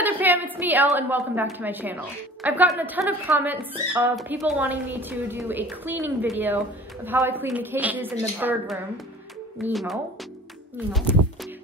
Feather Fam, it's me, Elle, and welcome back to my channel. I've gotten a ton of comments of people wanting me to do a cleaning video of how I clean the cages in the bird room. Nemo.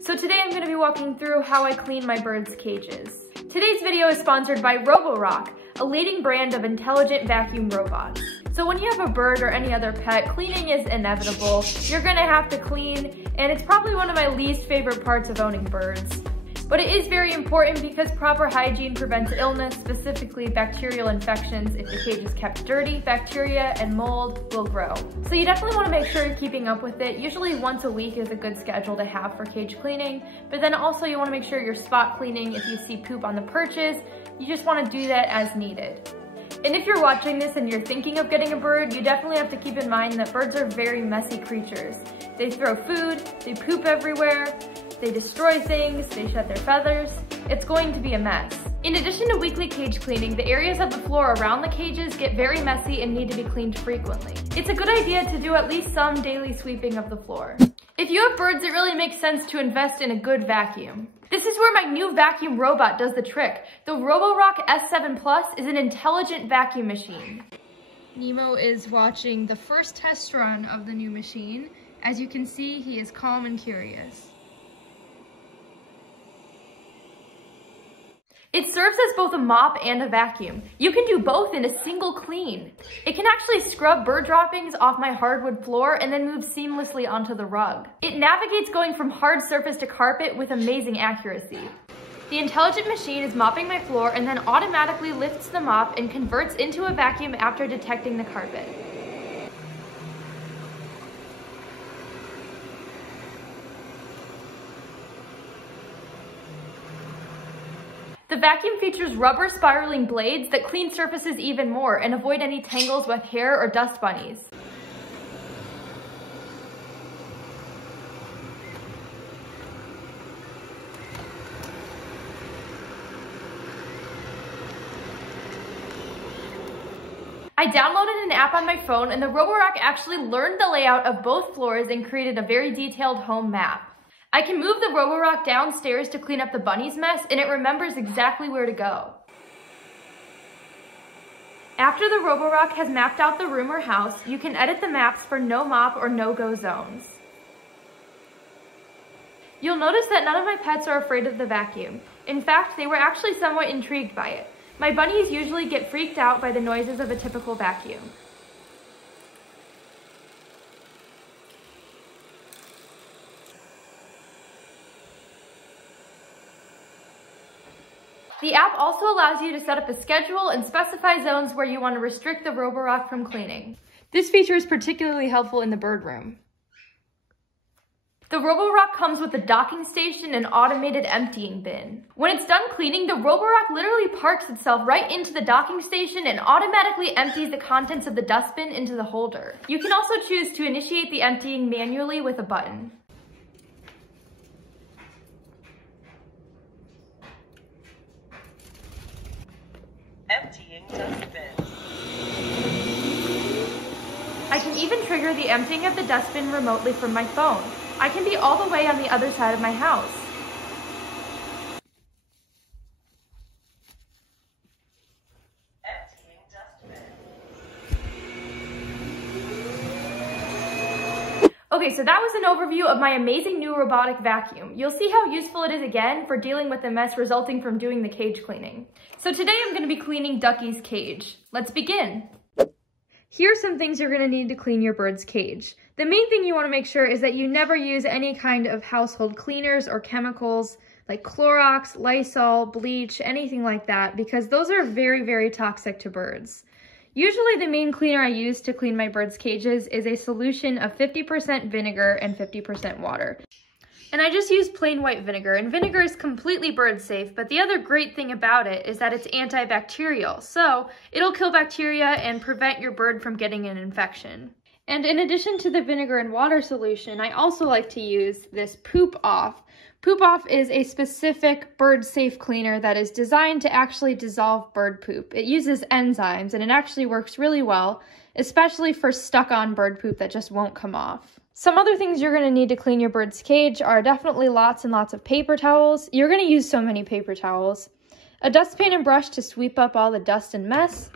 So today I'm going to be walking through how I clean my birds' cages. Today's video is sponsored by Roborock, a leading brand of intelligent vacuum robots. So when you have a bird or any other pet, cleaning is inevitable. You're gonna have to clean, and it's probably one of my least favorite parts of owning birds. But it is very important because proper hygiene prevents illness, specifically bacterial infections. If the cage is kept dirty, bacteria and mold will grow. So you definitely want to make sure you're keeping up with it. Usually once a week is a good schedule to have for cage cleaning, but then also you want to make sure you're spot cleaning. If you see poop on the perches, you just want to do that as needed. And if you're watching this and you're thinking of getting a bird, you definitely have to keep in mind that birds are very messy creatures. They throw food, they poop everywhere, they destroy things, they shed their feathers. It's going to be a mess. In addition to weekly cage cleaning, the areas of the floor around the cages get very messy and need to be cleaned frequently. It's a good idea to do at least some daily sweeping of the floor. If you have birds, it really makes sense to invest in a good vacuum. This is where my new vacuum robot does the trick. The Roborock S7 Plus is an intelligent vacuum machine. Nemo is watching the first test run of the new machine. As you can see, he is calm and curious. It serves as both a mop and a vacuum. You can do both in a single clean. It can actually scrub bird droppings off my hardwood floor and then move seamlessly onto the rug. It navigates going from hard surface to carpet with amazing accuracy. The intelligent machine is mopping my floor and then automatically lifts the mop and converts into a vacuum after detecting the carpet. The vacuum features rubber spiraling blades that clean surfaces even more and avoid any tangles with hair or dust bunnies. I downloaded an app on my phone, and the Roborock actually learned the layout of both floors and created a very detailed home map. I can move the Roborock downstairs to clean up the bunny's mess, and it remembers exactly where to go. After the Roborock has mapped out the room or house, you can edit the maps for no mop or no-go zones. You'll notice that none of my pets are afraid of the vacuum. In fact, they were actually somewhat intrigued by it. My bunnies usually get freaked out by the noises of a typical vacuum. The app also allows you to set up a schedule and specify zones where you want to restrict the Roborock from cleaning. This feature is particularly helpful in the bird room. The Roborock comes with a docking station and automated emptying bin. When it's done cleaning, the Roborock literally parks itself right into the docking station and automatically empties the contents of the dustbin into the holder. You can also choose to initiate the emptying manually with a button. Emptying dustbin. I can even trigger the emptying of the dustbin remotely from my phone. I can be all the way on the other side of my house. Emptying dustbin. Okay, so that was an overview of my amazing new robotic vacuum. You'll see how useful it is again for dealing with the mess resulting from doing the cage cleaning. So today I'm going to be cleaning Ducky's cage. Let's begin. Here are some things you're going to need to clean your bird's cage. The main thing you want to make sure is that you never use any kind of household cleaners or chemicals like Clorox, Lysol, bleach, anything like that, because those are very, very toxic to birds. Usually the main cleaner I use to clean my birds' cages is a solution of 50% vinegar and 50% water. And I just use plain white vinegar, and vinegar is completely bird safe, but the other great thing about it is that it's antibacterial, so it'll kill bacteria and prevent your bird from getting an infection. And in addition to the vinegar and water solution, I also like to use this Poop Off. Poop Off is a specific bird safe cleaner that is designed to actually dissolve bird poop. It uses enzymes, and it actually works really well, especially for stuck-on bird poop that just won't come off. Some other things you're going to need to clean your bird's cage are definitely lots and lots of paper towels. You're going to use so many paper towels. A dustpan and brush to sweep up all the dust and mess.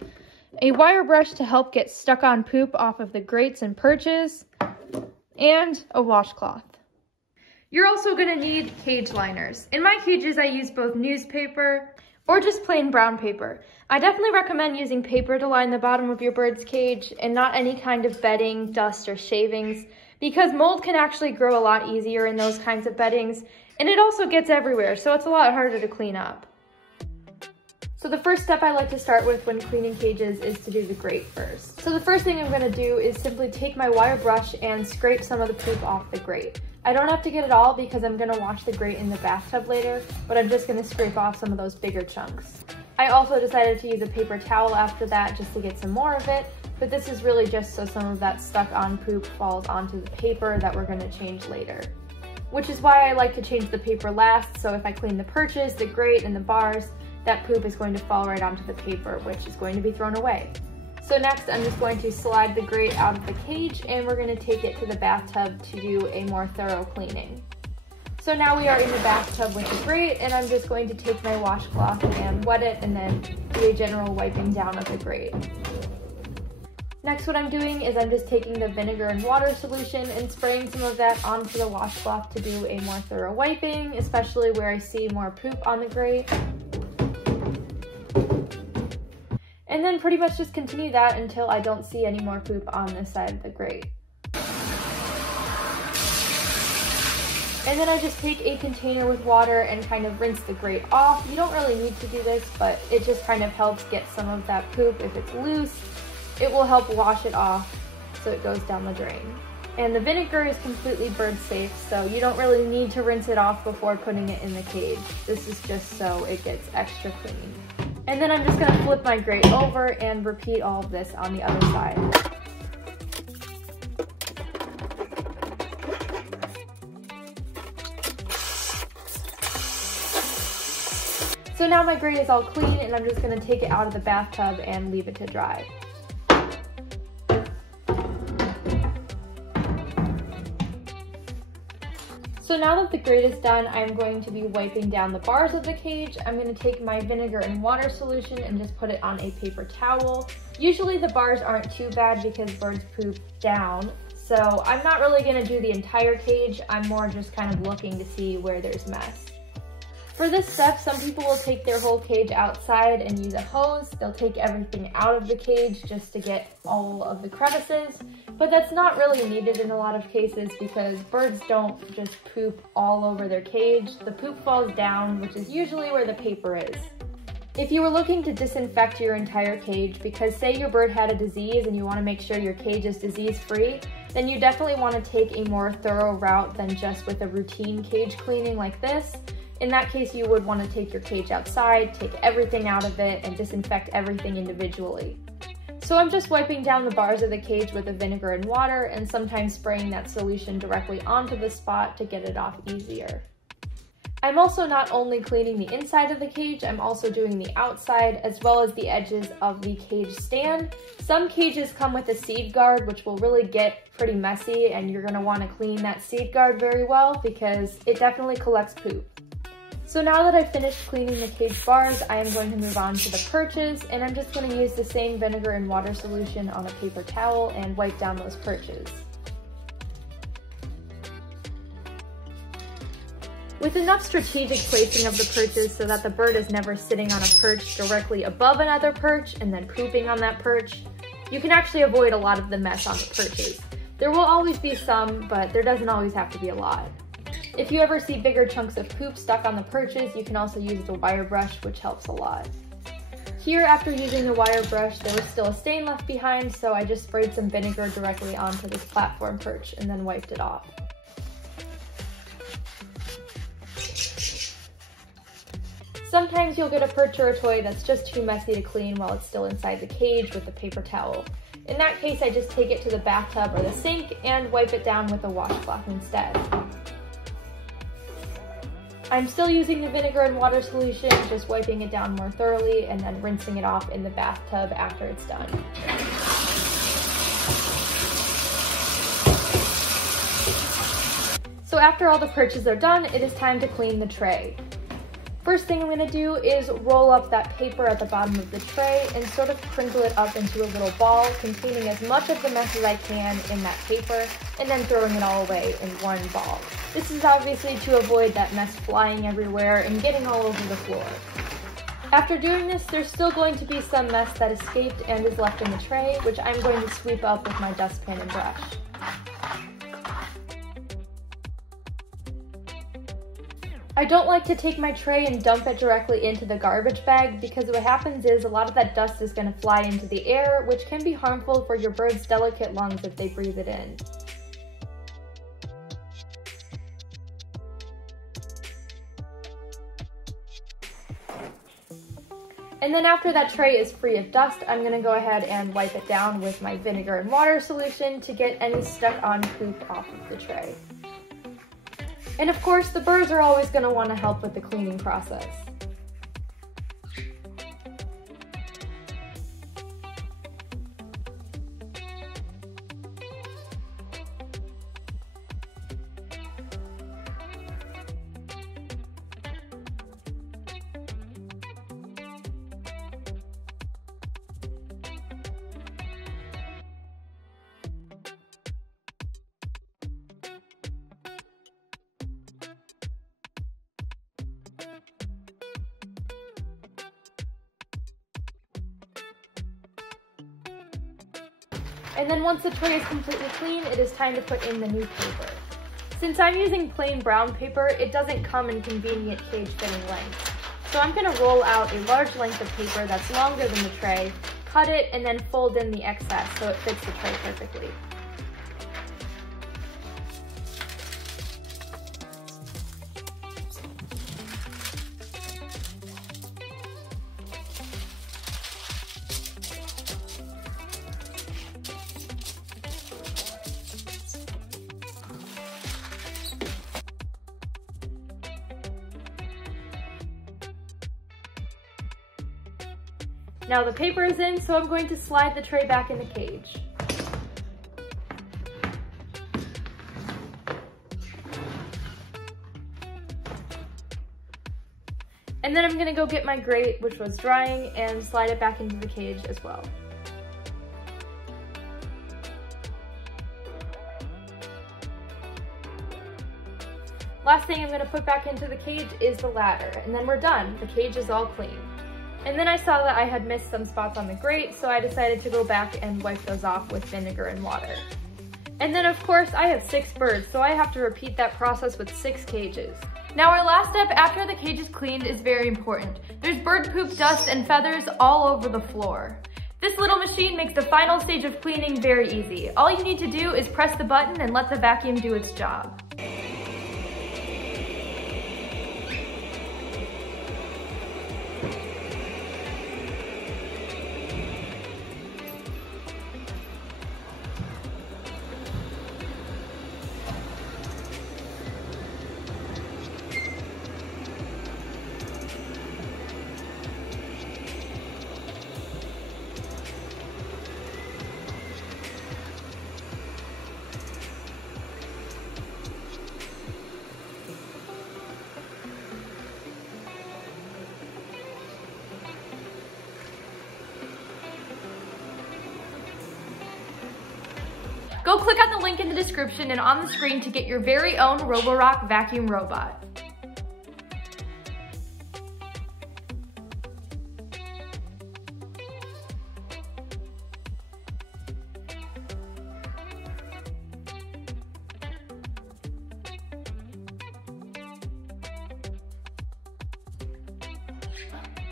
A wire brush to help get stuck on poop off of the grates and perches. And a washcloth. You're also going to need cage liners. In my cages, I use both newspaper or just plain brown paper. I definitely recommend using paper to line the bottom of your bird's cage and not any kind of bedding, dust, or shavings, because mold can actually grow a lot easier in those kinds of beddings, and it also gets everywhere, so it's a lot harder to clean up. So the first step I like to start with when cleaning cages is to do the grate first. So the first thing I'm going to do is simply take my wire brush and scrape some of the poop off the grate. I don't have to get it all because I'm going to wash the grate in the bathtub later, but I'm just going to scrape off some of those bigger chunks. I also decided to use a paper towel after that just to get some more of it, but this is really just so some of that stuck on poop falls onto the paper that we're going to change later. Which is why I like to change the paper last, so if I clean the perches, the grate, and the bars, that poop is going to fall right onto the paper, which is going to be thrown away. So next, I'm just going to slide the grate out of the cage, and we're going to take it to the bathtub to do a more thorough cleaning. So now we are in the bathtub with the grate, and I'm just going to take my washcloth and wet it, and then do a general wiping down of the grate. Next, what I'm doing is I'm just taking the vinegar and water solution and spraying some of that onto the washcloth to do a more thorough wiping, especially where I see more poop on the grate. And then pretty much just continue that until I don't see any more poop on this side of the grate. And then I just take a container with water and kind of rinse the grate off. You don't really need to do this, but it just kind of helps get some of that poop. If it's loose, it will help wash it off so it goes down the drain. And the vinegar is completely bird safe, so you don't really need to rinse it off before putting it in the cage. This is just so it gets extra clean. And then I'm just going to flip my grate over and repeat all of this on the other side. So now my grate is all clean, and I'm just going to take it out of the bathtub and leave it to dry. So now that the grate is done, I'm going to be wiping down the bars of the cage. I'm going to take my vinegar and water solution and just put it on a paper towel. Usually the bars aren't too bad because birds poop down, so I'm not really going to do the entire cage. I'm more just kind of looking to see where there's mess. For this step, some people will take their whole cage outside and use a hose. They'll take everything out of the cage just to get all of the crevices, but that's not really needed in a lot of cases because birds don't just poop all over their cage. The poop falls down, which is usually where the paper is. If you were looking to disinfect your entire cage, because say your bird had a disease and you want to make sure your cage is disease-free, then you definitely want to take a more thorough route than just with a routine cage cleaning like this. In that case, you would want to take your cage outside, take everything out of it, and disinfect everything individually. So I'm just wiping down the bars of the cage with the vinegar and water, and sometimes spraying that solution directly onto the spot to get it off easier. I'm also not only cleaning the inside of the cage, I'm also doing the outside as well as the edges of the cage stand. Some cages come with a seed guard, which will really get pretty messy, and you're going to want to clean that seed guard very well because it definitely collects poop. So now that I've finished cleaning the cage bars, I am going to move on to the perches, and I'm just going to use the same vinegar and water solution on a paper towel and wipe down those perches. With enough strategic placing of the perches so that the bird is never sitting on a perch directly above another perch and then pooping on that perch, you can actually avoid a lot of the mess on the perches. There will always be some, but there doesn't always have to be a lot. If you ever see bigger chunks of poop stuck on the perches, you can also use the wire brush, which helps a lot. Here, after using the wire brush, there was still a stain left behind, so I just sprayed some vinegar directly onto this platform perch and then wiped it off. Sometimes you'll get a perch or a toy that's just too messy to clean while it's still inside the cage with the paper towel. In that case, I just take it to the bathtub or the sink and wipe it down with a washcloth instead. I'm still using the vinegar and water solution, just wiping it down more thoroughly and then rinsing it off in the bathtub after it's done. after all the perches are done, it is time to clean the tray. First thing I'm going to do is roll up that paper at the bottom of the tray and sort of crinkle it up into a little ball, containing as much of the mess as I can in that paper, and then throwing it all away in one ball. This is obviously to avoid that mess flying everywhere and getting all over the floor. After doing this, there's still going to be some mess that escaped and is left in the tray, which I'm going to sweep up with my dustpan and brush. I don't like to take my tray and dump it directly into the garbage bag because what happens is a lot of that dust is going to fly into the air, which can be harmful for your bird's delicate lungs if they breathe it in. And then after that tray is free of dust, I'm going to go ahead and wipe it down with my vinegar and water solution to get any stuck on poop off of the tray. And of course, the birds are always going to want to help with the cleaning process. And then once the tray is completely clean, it is time to put in the new paper. Since I'm using plain brown paper, it doesn't come in convenient cage fitting lengths. So I'm going to roll out a large length of paper that's longer than the tray, cut it, and then fold in the excess so it fits the tray perfectly. Now the paper is in, so I'm going to slide the tray back in the cage. And then I'm going to go get my grate, which was drying, and slide it back into the cage as well. Last thing I'm going to put back into the cage is the ladder, and then we're done. The cage is all clean. And then I saw that I had missed some spots on the grate, so I decided to go back and wipe those off with vinegar and water. And then of course I have 6 birds, so I have to repeat that process with 6 cages. Now our last step after the cage is cleaned is very important. There's bird poop, dust, and feathers all over the floor. This little machine makes the final stage of cleaning very easy. All you need to do is press the button and let the vacuum do its job. Go click on the link in the description and on the screen to get your very own Roborock vacuum robot.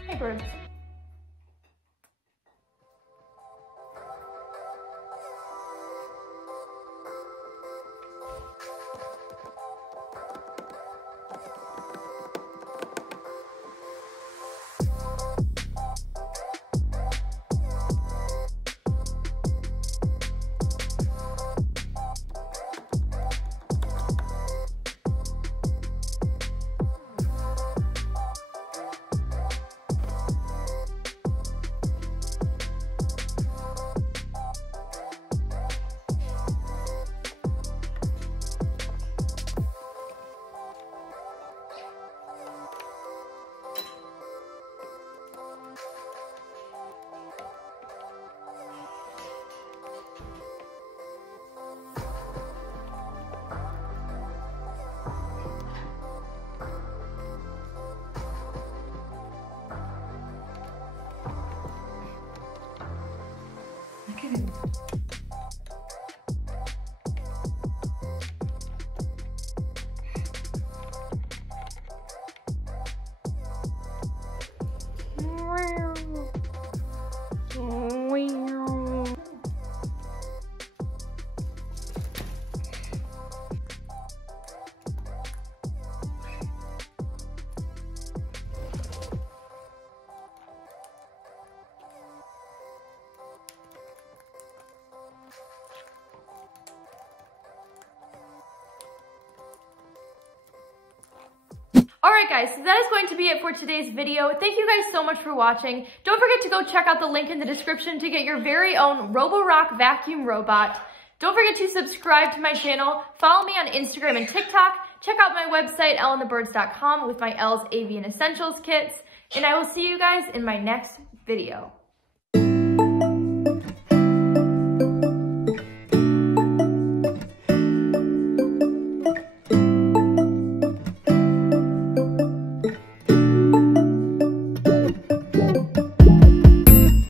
Hey birds. Alright guys, so that is going to be it for today's video. Thank you guys so much for watching. Don't forget to go check out the link in the description to get your very own Roborock vacuum robot. Don't forget to subscribe to my channel, follow me on Instagram and TikTok, check out my website, elleandthebirds.com with my Elle's Avian Essentials kits, and I will see you guys in my next video.